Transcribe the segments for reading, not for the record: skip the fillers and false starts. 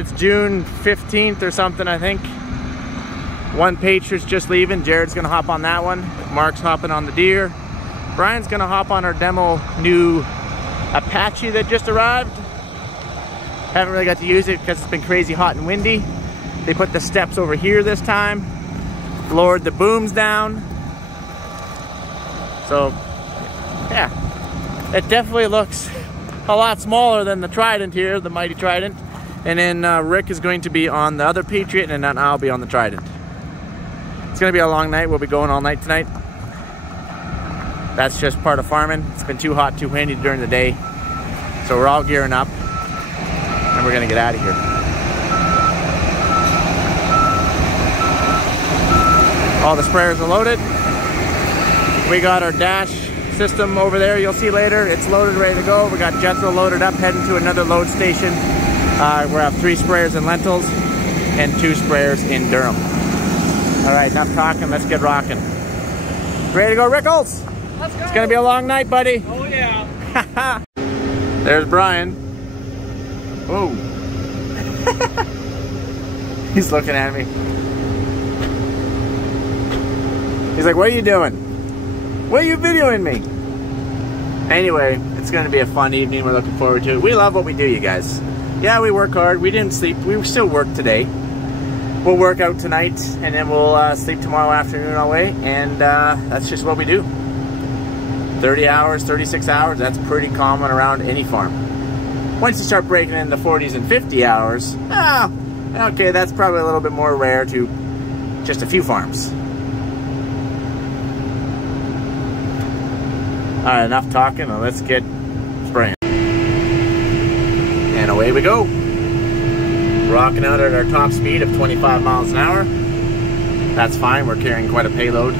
It's June 15th or something, I think. One Patriot's just leaving. Jared's gonna hop on that one. Mark's hopping on the Deer. Brian's gonna hop on our demo new Apache that just arrived. Haven't really got to use it because it's been crazy hot and windy. They put the steps over here this time. Lowered the booms down. So, yeah. It definitely looks a lot smaller than the Trident here, the mighty Trident. And then Rick is going to be on the other Patriot, and then I'll be on the Trident. It's gonna be a long night. We'll be going all night tonight. That's just part of farming. It's been too hot, too windy during the day. So we're all gearing up and we're gonna get out of here. All the sprayers are loaded. We got our dash system over there, you'll see later. It's loaded, ready to go. We got Jethro loaded up, heading to another load station. We have 3 sprayers in Lentils and 2 sprayers in Durham. All right, enough talking, let's get rocking. Ready to go, Rickles? Let's go. It's gonna be a long night, buddy. Oh yeah. There's Brian. Whoa. He's looking at me. He's like, what are you doing? What are you videoing me? Anyway, it's gonna be a fun evening. We're looking forward to it. We love what we do, you guys. Yeah, we work hard. We didn't sleep. We still work today. We'll work out tonight, and then we'll sleep tomorrow afternoon all the way, and that's just what we do. 30 hours, 36 hours, that's pretty common around any farm. Once you start breaking in the 40s and 50 hours, okay, that's probably a little bit more rare to just a few farms. All right, enough talking, and let's get spraying. And away we go. Rocking out at our top speed of 25 miles an hour. That's fine, we're carrying quite a payload.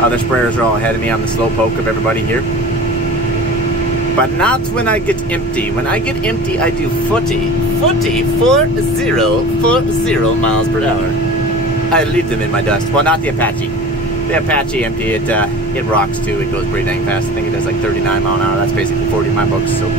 Other sprayers are all ahead of me on the slow poke of everybody here. But not when I get empty. When I get empty, I do 40 miles per hour. I leave them in my dust. Well, not the Apache. The Apache empty, it rocks too. It goes pretty dang fast. I think it does like 39 miles an hour. That's basically 40 in my books, so.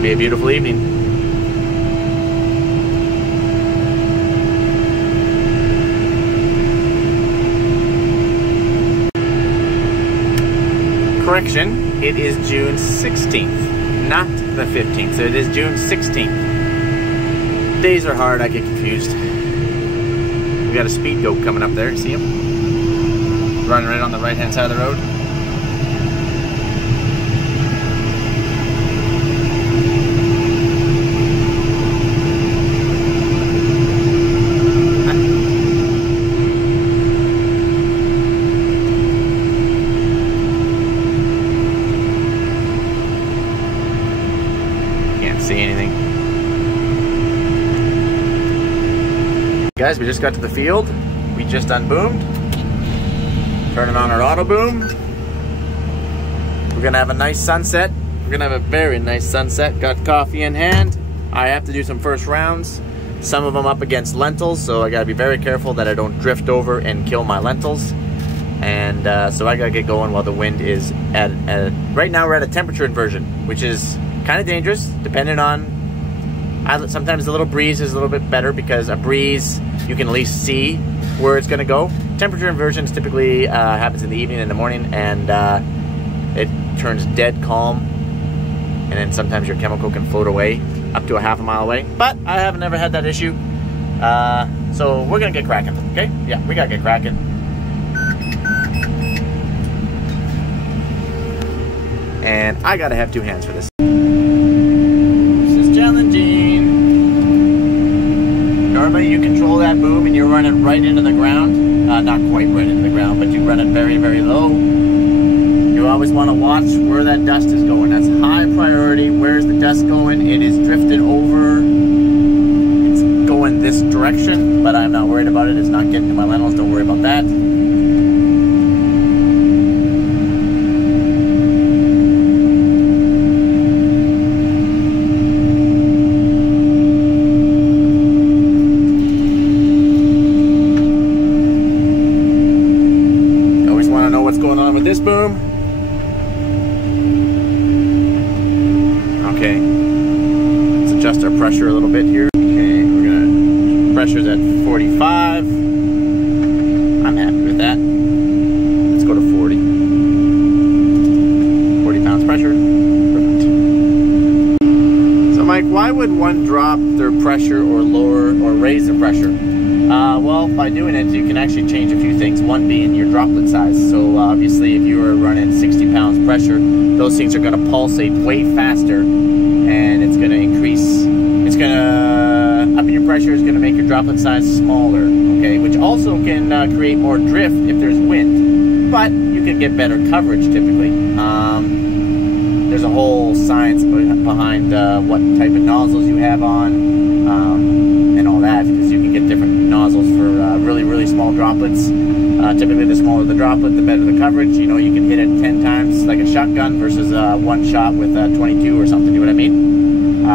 Be a beautiful evening. Correction, it is June 16th, not the 15th, so it is June 16th. Days are hard, I get confused. We got a speed goat coming up there, see him? Running right on the right hand side of the road. Guys, we just got to the field. We just unboomed. Turning on our auto boom. We're gonna have a nice sunset. We're gonna have a very nice sunset. Got coffee in hand. I have to do some first rounds. Some of them up against lentils, so I gotta be very careful that I don't drift over and kill my lentils. And so I gotta get going while the wind is at right now we're at a temperature inversion, which is kind of dangerous, depending on. Sometimes a little breeze is a little bit better because a breeze, you can at least see where it's gonna go. Temperature inversions typically happens in the evening and the morning, and it turns dead calm, and then sometimes your chemical can float away up to a half a mile away. But I haven't ever had that issue. So we're gonna get cracking, okay? Yeah, we gotta get cracking. And I gotta have 2 hands for this. This is challenging. Normally you control that boom and you run it right into the ground. Not quite right into the ground, but you run it very, very low. You always want to watch where that dust is going. That's high priority. Where's the dust going? It is drifted over. It's going this direction, but I'm not worried about it. It's not getting to my lentils. Don't worry about that. boom. Okay, let's adjust our pressure a little bit here. Okay, we're gonna, pressure's at 45. I'm happy with that. Let's go to 40. 40 pounds pressure. Perfect. So Mike, why would one drop their pressure or lower or raise their pressure? Well, by doing it, you can actually change a few things. One being your droplet size. So obviously, if you were running 60 pounds pressure, those things are going to pulsate way faster, and it's going to increase. It's going to upping your pressure is going to make your droplet size smaller. Okay, which also can create more drift if there's wind, but you can get better coverage typically. There's a whole science behind what type of nozzles you have on. And all that, because you can get different nozzles for really small droplets. Typically the smaller the droplet, the better the coverage. You know, you can hit it 10 times like a shotgun versus one shot with 22 or something, you know what I mean?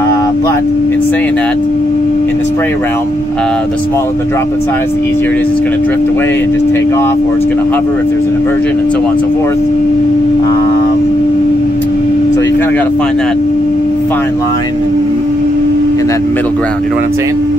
But in saying that, in the spray realm, the smaller the droplet size, the easier it is. It's going to drift away and just take off, or it's going to hover if there's an inversion, and so on and so forth. So you kind of got to find that fine line in that middle ground, you know what I'm saying?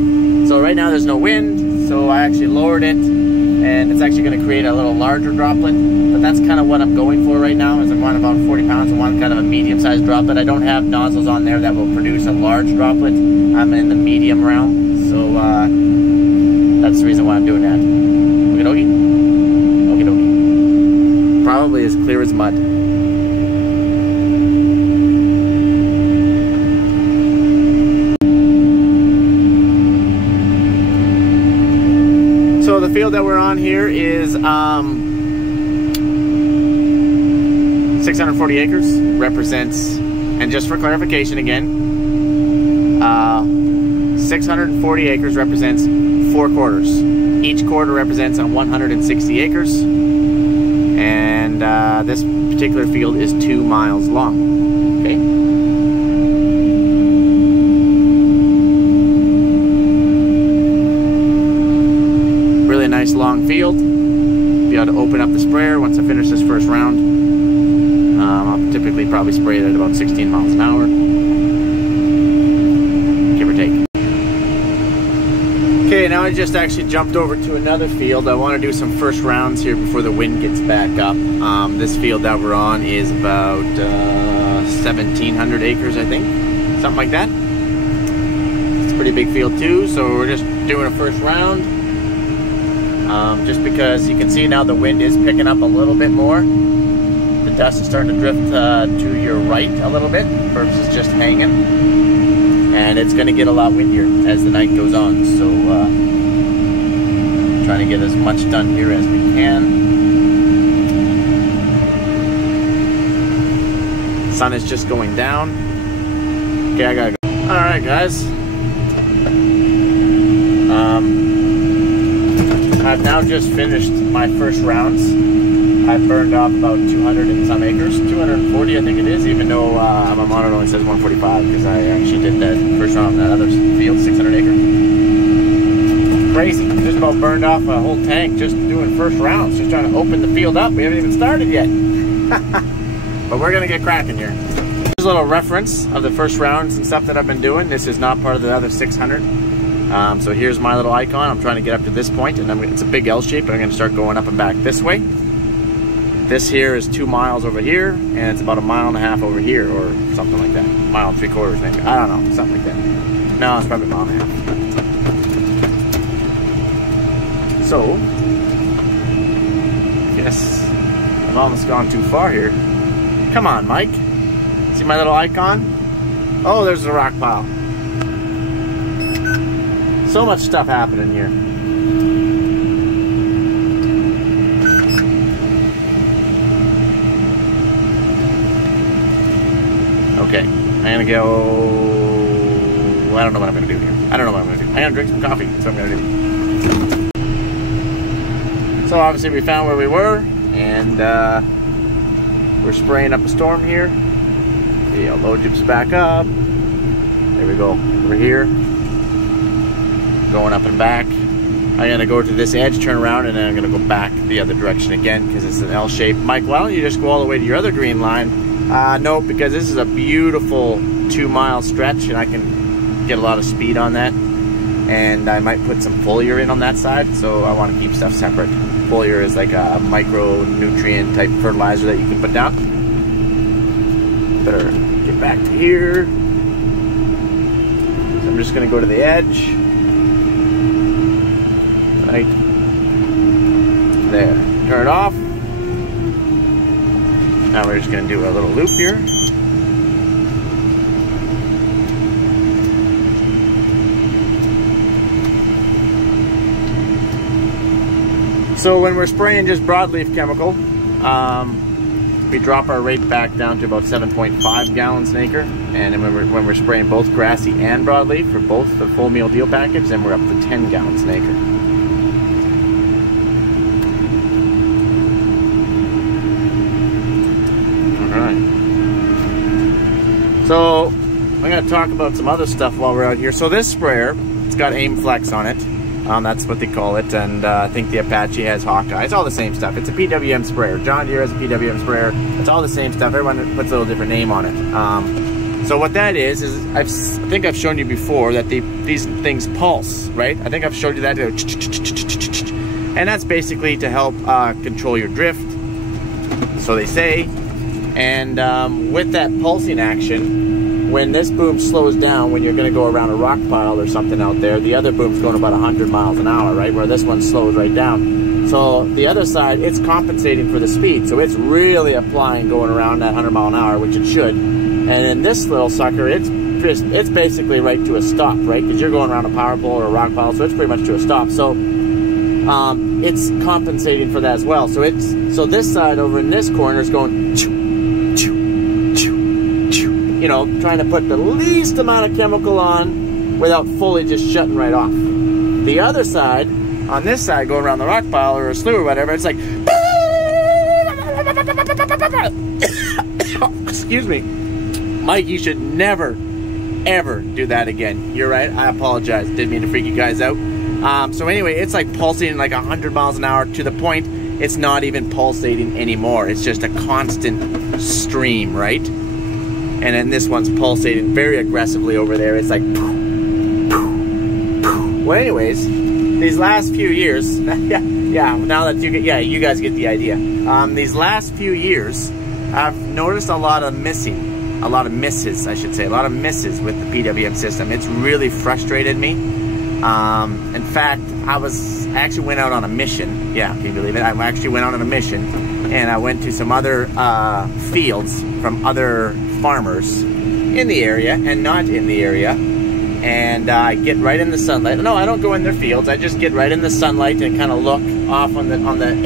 So right now there's no wind, so I actually lowered it, and it's actually going to create a little larger droplet, but that's kind of what I'm going for right now, is I'm going about 40 pounds. I want kind of a medium-sized droplet. I don't have nozzles on there that will produce a large droplet. I'm in the medium realm, so that's the reason why I'm doing that. Okie dokie? Okie dokie. Probably as clear as mud. So the field that we're on here is 640 acres, represents, and just for clarification again, 640 acres represents 4 quarters. Each quarter represents 160 acres, and this particular field is 2 miles long. Okay. Nice long field. Be able to open up the sprayer once I finish this first round. I'll typically probably spray it at about 16 miles an hour, give or take. Okay, now I just actually jumped over to another field. I want to do some first rounds here before the wind gets back up. This field that we're on is about 1,700 acres, I think, something like that. It's a pretty big field too, so we're just doing a first round. Just because you can see now the wind is picking up a little bit more. The dust is starting to drift to your right a little bit versus just hanging. And it's going to get a lot windier as the night goes on. So trying to get as much done here as we can. Sun is just going down. Okay, I gotta go. Alright guys. I've now just finished my first rounds. I've burned off about 200 and some acres, 240 I think it is, even though my monitor only says 145 because I actually did that first round on that other field, 600 acres. Crazy, just about burned off a whole tank just doing first rounds, just trying to open the field up. We haven't even started yet. But we're gonna get cracking here. Here's a little reference of the first rounds and stuff that I've been doing. This is not part of the other 600. So here's my little icon. I'm trying to get up to this point, and it's a big L shape, but I'm going to start going up and back this way. This here is 2 miles over here, and it's about 1.5 miles over here, or something like that. 1 3/4 miles maybe. I don't know, something like that. No, it's probably 1.5 miles. So, yes, I've almost gone too far here. Come on, Mike. See my little icon? Oh, there's the rock pile. So much stuff happening here. Okay, I'm gonna go. I don't know what I'm gonna do here. I don't know what I'm gonna do. I'm gonna drink some coffee. That's what I'm gonna do. So obviously we found where we were, and we're spraying up a storm here. The low jib's back up. There we go. We're here. Going up and back. I'm gonna go to this edge, turn around, and then I'm gonna go back the other direction again because it's an L shape. Mike, why don't you just go all the way to your other green line? No, because this is a beautiful 2-mile stretch and I can get a lot of speed on that. And I might put some foliar in on that side, so I want to keep stuff separate. Foliar is like a micronutrient type fertilizer that you can put down. Better get back to here. So I'm just gonna go to the edge. Right there. Turn it off. Now we're just gonna do a little loop here. So when we're spraying just broadleaf chemical, we drop our rate back down to about 7.5 gallons an acre. And then when we're spraying both grassy and broadleaf for both the full meal deal package, then we're up to 10 gallons an acre. So I'm going to talk about some other stuff while we're out here. So this sprayer, it's got Aim Flex on it. That's what they call it. And I think the Apache has Hawkeye. It's all the same stuff. It's a PWM sprayer. John Deere has a PWM sprayer. It's all the same stuff. Everyone puts a little different name on it. So what that is I think I've shown you before that these things pulse, right? I think I've showed you that. And that's basically to help control your drift, so they say. And with that pulsing action, when this boom slows down, when you're going to go around a rock pile or something out there, the other boom's going about 100 miles an hour, right? Where this one slows right down. So the other side, it's compensating for the speed. So it's really applying going around that 100 mile an hour, which it should. And in this little sucker, it's basically right to a stop, right? Because you're going around a power pole or a rock pile, so it's pretty much to a stop. So it's compensating for that as well. So this side over in this corner is going, you know, trying to put the least amount of chemical on without fully just shutting right off. The other side, on this side, going around the rock pile or a slough or whatever, it's like, excuse me, Mike, you should never, ever do that again. You're right, I apologize, didn't mean to freak you guys out. So anyway, it's like pulsating like 100 miles an hour to the point it's not even pulsating anymore. It's just a constant stream, right? And then this one's pulsating very aggressively over there. It's like, well, anyways, these last few years, yeah, now that you guys get the idea. These last few years, I've noticed a lot of misses, I should say, a lot of misses with the PWM system. It's really frustrated me. In fact, I actually went out on a mission. Yeah, can you believe it? I actually went out on a mission, and I went to some other fields from other farmers in the area and not in the area, and I get right in the sunlight. No, I don't go in their fields. I just get right in the sunlight and kind of look off on the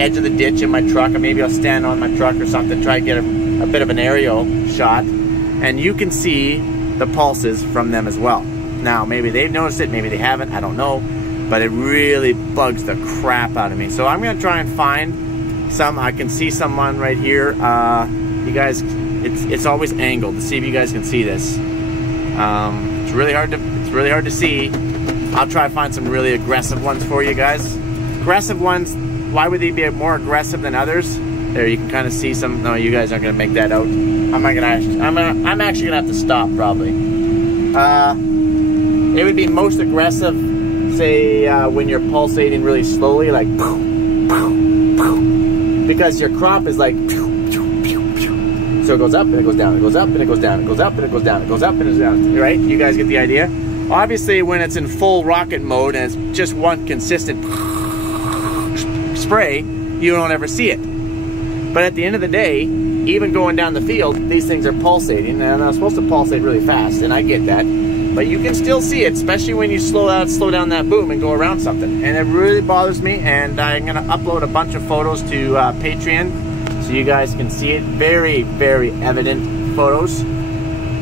edge of the ditch in my truck, or maybe I'll stand on my truck or something, try to get a bit of an aerial shot, and you can see the pulses from them as well. Now, maybe they've noticed it, maybe they haven't, I don't know, but it really bugs the crap out of me. So I'm going to try and find some. I can see someone right here. You guys, it's always angled to see if you guys can see this. It's really hard to see. I'll try to find some really aggressive ones for you guys. Aggressive ones, why would they be more aggressive than others? There, you can kind of see some. No, you guys aren't going to make that out. I'm actually going to have to stop probably. It would be most aggressive, say, when you're pulsating really slowly, like, because your crop is like, so it goes up and it goes down, it goes up and it goes down, it goes up and it goes down, it goes up and it goes down, right? You guys get the idea? Obviously, when it's in full rocket mode and it's just one consistent spray, you don't ever see it. But at the end of the day, even going down the field, these things are pulsating, and they're supposed to pulsate really fast, and I get that. But you can still see it, especially when you slow down that boom and go around something. And it really bothers me, and I'm going to upload a bunch of photos to Patreon so you guys can see it. Very, very evident photos.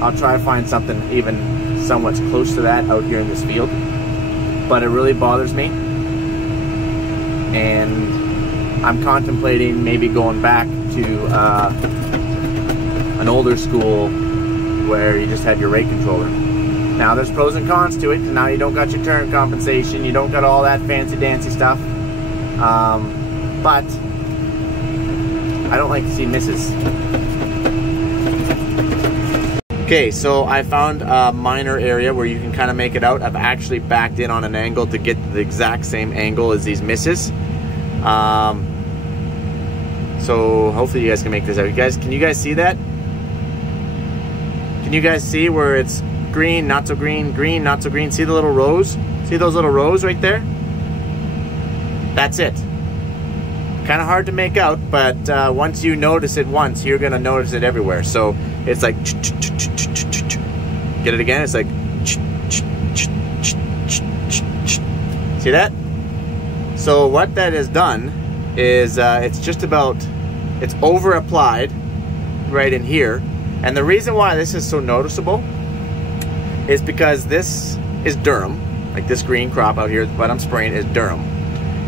I'll try to find something even somewhat close to that out here in this field. But it really bothers me. And I'm contemplating maybe going back to an older school where you just had your rate controller. Now there's pros and cons to it. Now you don't got your turn compensation, you don't got all that fancy dancy stuff. But I don't like to see misses. Okay, so I found a minor area where you can kind of make it out. I've actually backed in on an angle to get the exact same angle as these misses. So hopefully you guys can make this out. Can you guys see that? Can you guys see where it's green, not so green, green, not so green? See the little rows? See those little rows right there? That's it. Kind of hard to make out, but once you notice it once, you're gonna notice it everywhere. So it's like, get it again? It's like, see that? So what that has done is it's just about, it's over applied right in here. And the reason why this is so noticeable is because this is durum. Like this green crop out here, what I'm spraying is durum.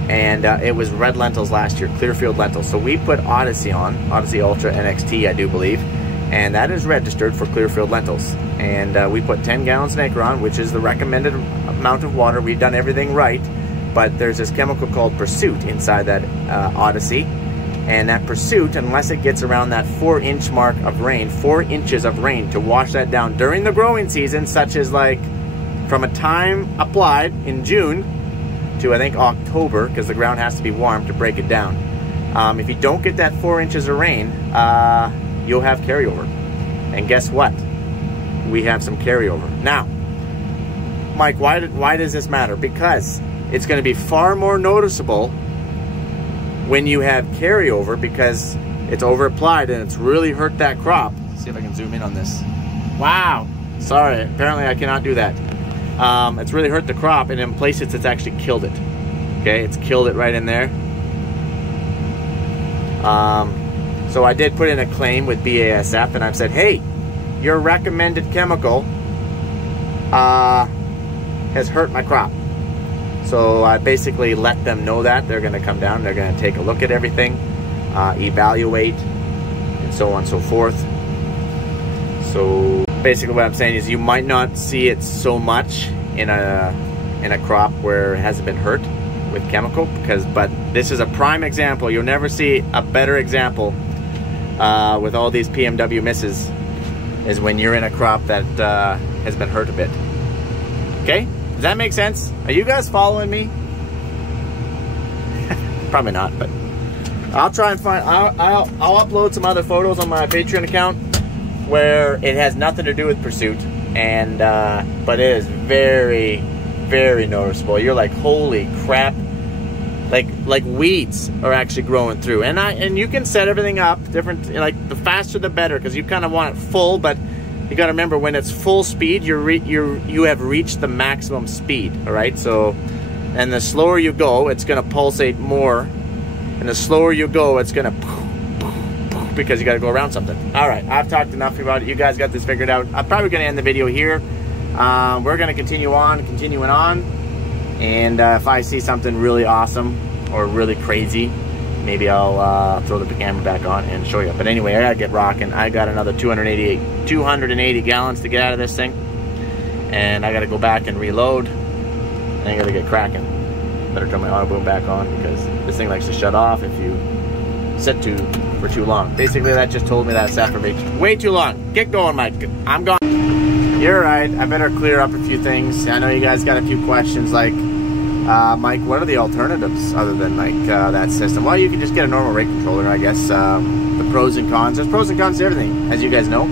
And it was red lentils last year, Clearfield lentils. So we put Odyssey on, Odyssey Ultra NXT, I do believe. And that is registered for Clearfield lentils. And we put 10 gallons an acre on, which is the recommended amount of water. We've done everything right. But there's this chemical called Pursuit inside that Odyssey. And that Pursuit, unless it gets around that 4-inch mark of rain, 4 inches of rain to wash that down during the growing season, such as like from a time applied in June to I think October, because the ground has to be warm to break it down. If you don't get that 4 inches of rain, you'll have carryover. And guess what? We have some carryover. Now, Mike, why does this matter? Because it's going to be far more noticeable when you have carryover, because it's over applied and it's really hurt that crop. Let's see if I can zoom in on this. Wow. Sorry, apparently I cannot do that. It's really hurt the crop, and in places it's actually killed it. Okay, it's killed it right in there. So I did put in a claim with BASF, and I've said, hey, your recommended chemical has hurt my crop. So I basically let them know that. They're going to come down, they're going to take a look at everything, evaluate, and so on and so forth. So basically what I'm saying is you might not see it so much in a crop where it hasn't been hurt with chemical, but this is a prime example. You'll never see a better example with all these PMW misses is when you're in a crop that has been hurt a bit. Okay, does that make sense? Are you guys following me? Probably not, but I'll try and find, I'll upload some other photos on my Patreon account where it has nothing to do with Pursuit, and but it is very, very noticeable. You're like, holy crap, like weeds are actually growing through. And you can set everything up different, like the faster the better, because you kind of want it full, but you got to remember when it's full speed, you have reached the maximum speed. All right, so and the slower you go, it's going to pulsate more, and the slower you go, it's going to, because you got to go around something. All right, I've talked enough about it. You guys got this figured out. I'm probably going to end the video here. We're going to continuing on, and if I see something really awesome or really crazy, maybe I'll throw the camera back on and show you. But anyway, I gotta get rocking. I got another 280 gallons to get out of this thing, and I gotta go back and reload, and I gotta get cracking. Better turn my auto boom back on, because this thing likes to shut off if you sit for too long. Basically, that just told me that I sat for way too long. Get going, Mike. I'm gone. You're right. I better clear up a few things. I know you guys got a few questions like, Mike, what are the alternatives other than like that system? Well, you can just get a normal rate controller, I guess. The pros and cons. There's pros and cons to everything, as you guys know.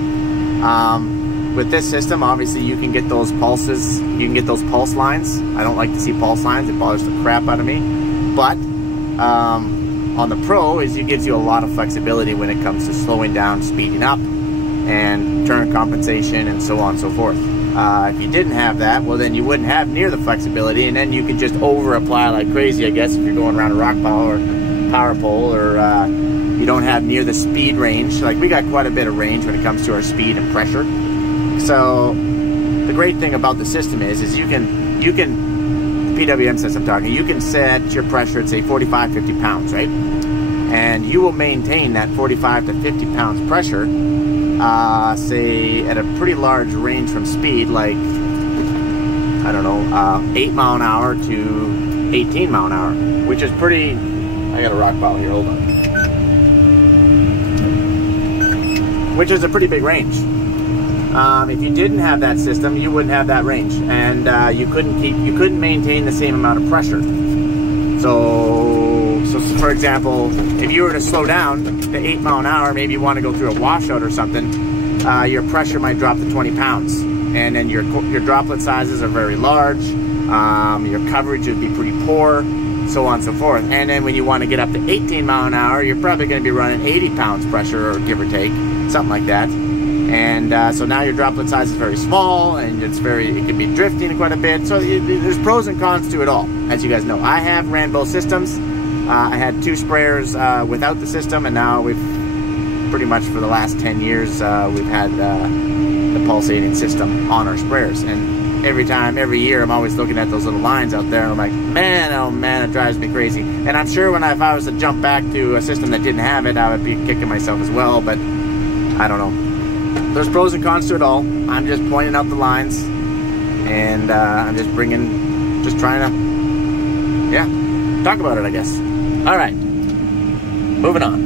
With this system, obviously, you can get those pulses. You can get those pulse lines. I don't like to see pulse lines. It bothers the crap out of me. But on the Pro, it gives you a lot of flexibility when it comes to slowing down, speeding up, and turn compensation, and so on and so forth. If you didn't have that, well, then you wouldn't have near the flexibility, and then you could just over apply like crazy, I guess, if you're going around a rock pile or power pole, or you don't have near the speed range. Like, we got quite a bit of range when it comes to our speed and pressure. So the great thing about the system is you can PWM system talking, you can set your pressure at say 45, 50 pounds, right? And you will maintain that 45 to 50 pounds pressure, say at a pretty large range from speed, like I don't know, 8 mile an hour to 18 mile an hour, which is pretty. I got a rock bottle here, hold on. Which is a pretty big range. If you didn't have that system, you wouldn't have that range, and you couldn't maintain the same amount of pressure. So for example, if you were to slow down to 8 mile an hour, maybe you want to go through a washout or something, your pressure might drop to 20 pounds, and then your droplet sizes are very large. Your coverage would be pretty poor, so on and so forth. And then when you want to get up to 18 mile an hour, you're probably going to be running 80 pounds pressure, or give or take, something like that. And so now your droplet size is very small, and it can be drifting quite a bit. So there's pros and cons to it all, as you guys know. I have ran both systems. I had 2 sprayers without the system, and now we've pretty much for the last 10 years we've had the pulsating system on our sprayers. And every year, I'm always looking at those little lines out there, and I'm like, man, oh man, it drives me crazy. And I'm sure if I was to jump back to a system that didn't have it, I would be kicking myself as well. But I don't know. There's pros and cons to it all. I'm just pointing out the lines, and I'm just trying to, yeah, talk about it, I guess. All right, moving on.